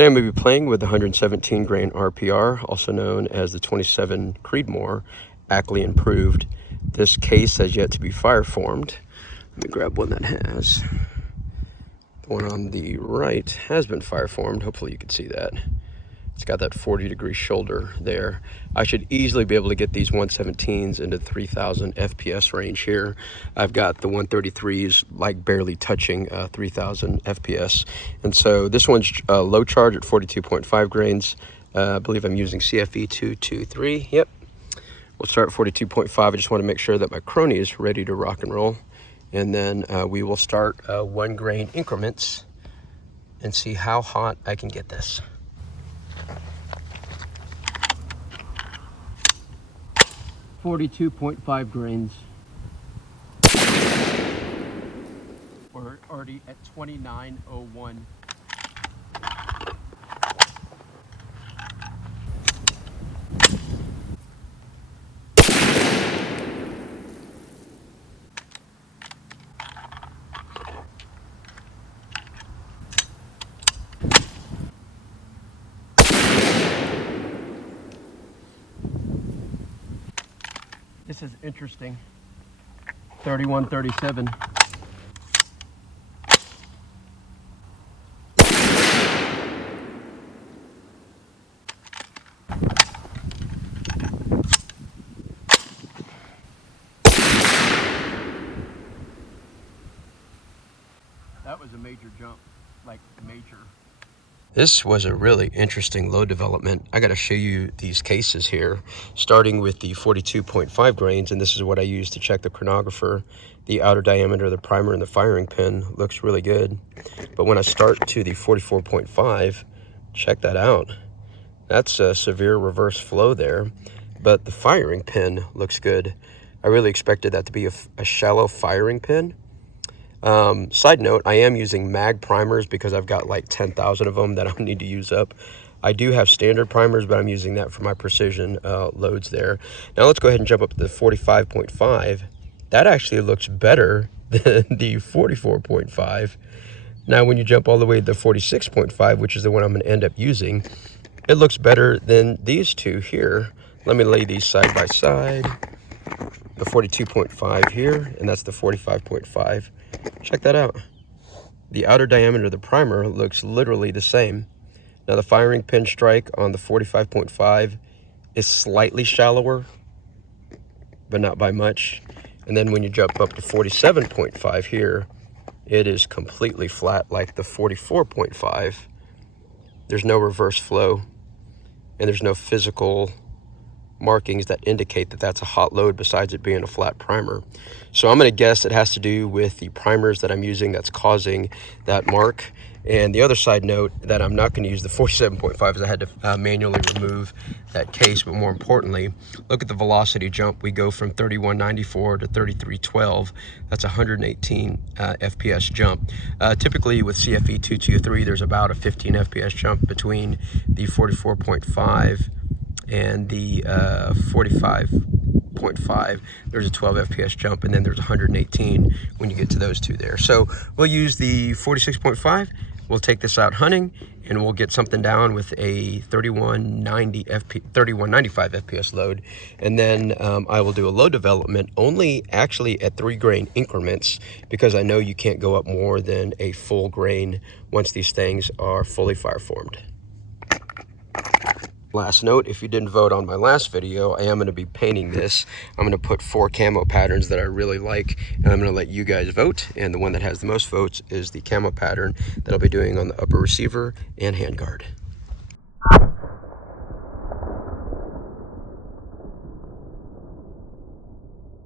Today I'm going to be playing with the 117 grain RPR, also known as the 27 Creedmoor, Ackley improved. This case has yet to be fire formed. Let me grab one that has. The one on the right has been fire formed. Hopefully you can see that. It's got that 40-degree shoulder there. I should easily be able to get these 117s into 3,000 FPS range here. I've got the 133s like barely touching 3,000 FPS. And so this one's low charge at 42.5 grains. I believe I'm using CFE 223. Yep. We'll start at 42.5. I just want to make sure that my crony is ready to rock and roll. And then we will start 1 grain increments and see how hot I can get this. 42.5 grains. We're already at 29.01. This is interesting. 31.37. That was a major jump, like major. This was a really interesting load development. I got to show you these cases here, starting with the 42.5 grains, and this is what I use to check the chronographer. The outer diameter of the primer and the firing pin looks really good. But when I start to the 44.5, check that out. That's a severe reverse flow there, but the firing pin looks good. I really expected that to be a shallow firing pin. Side note, I am using mag primers because I've got like 10,000 of them that I need to use up. I do have standard primers, but I'm using that for my precision loads there. Now let's go ahead and jump up to the 45.5. That actually looks better than the 44.5. Now when you jump all the way to the 46.5, which is the one I'm going to end up using, it looks better than these two here. Let me lay these side by side. The 42.5 here, and that's the 45.5. Check that out. The outer diameter of the primer looks literally the same. Now the firing pin strike on the 45.5 is slightly shallower, but not by much. And then when you jump up to 47.5 here, it is completely flat like the 44.5. There's no reverse flow, and there's no physical markings that indicate that that's a hot load besides it being a flat primer. So I'm going to guess it has to do with the primers that I'm using that's causing that mark. And the other side note that I'm not going to use the 47.5 is I had to manually remove that case. But more importantly, look at the velocity jump. We go from 31.94 to 33.12. That's 118 FPS jump. Typically with CFE 223, there's about a 15 FPS jump between the 44.5 and the 45.5. There's a 12 FPS jump, and then there's 118 when you get to those two there. So we'll use the 46.5. We'll take this out hunting, and we'll get something down with a 3195 FPS load. And then I will do a load development only actually at 3 grain increments, because I know you can't go up more than a full grain once these things are fully fire formed. Last note, if you didn't vote on my last video, I am going to be painting this. I'm going to put 4 camo patterns that I really like, and I'm going to let you guys vote. And the one that has the most votes is the camo pattern that I'll be doing on the upper receiver and handguard.